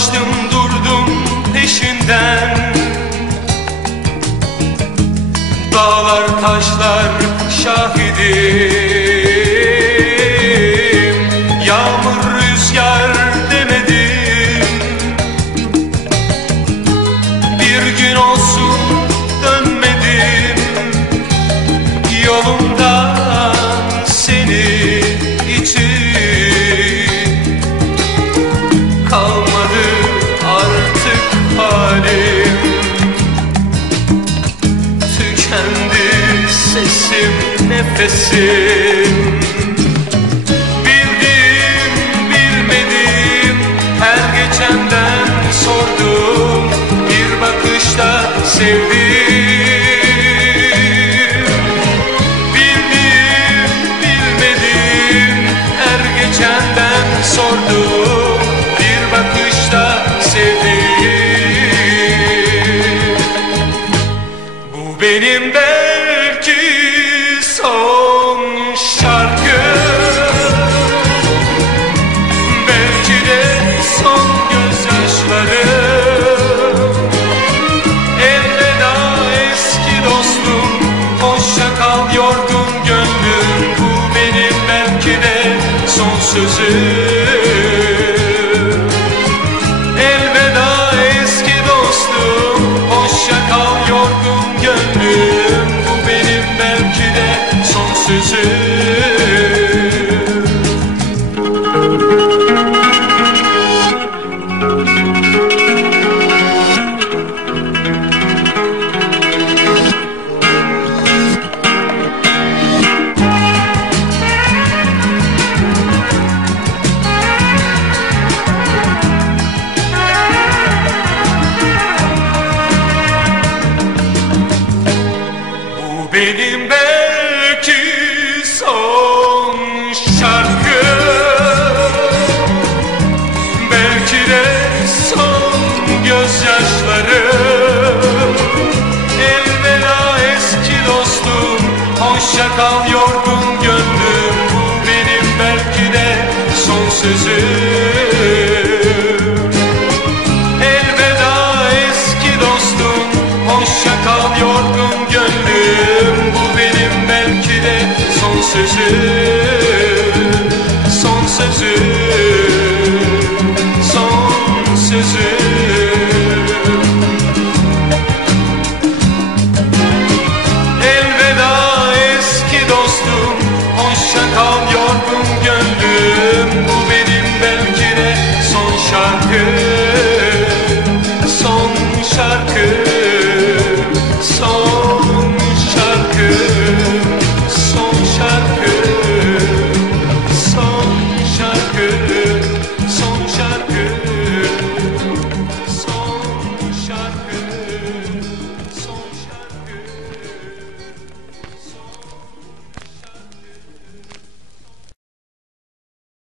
Dolaştım durdum peşinden, dağlar taşlar şahidim. Yağmur rüzgar demedim, bir gün olsun dönmedim yolumdan seni için. Kalmadı artık halim, tükendi sesim nefesim. Bildim bilmedim her geçenden sordum, bir bakışta sevdim. Bildim bilmedim her geçenden sordum, bir bakışta sevdim. Bu benim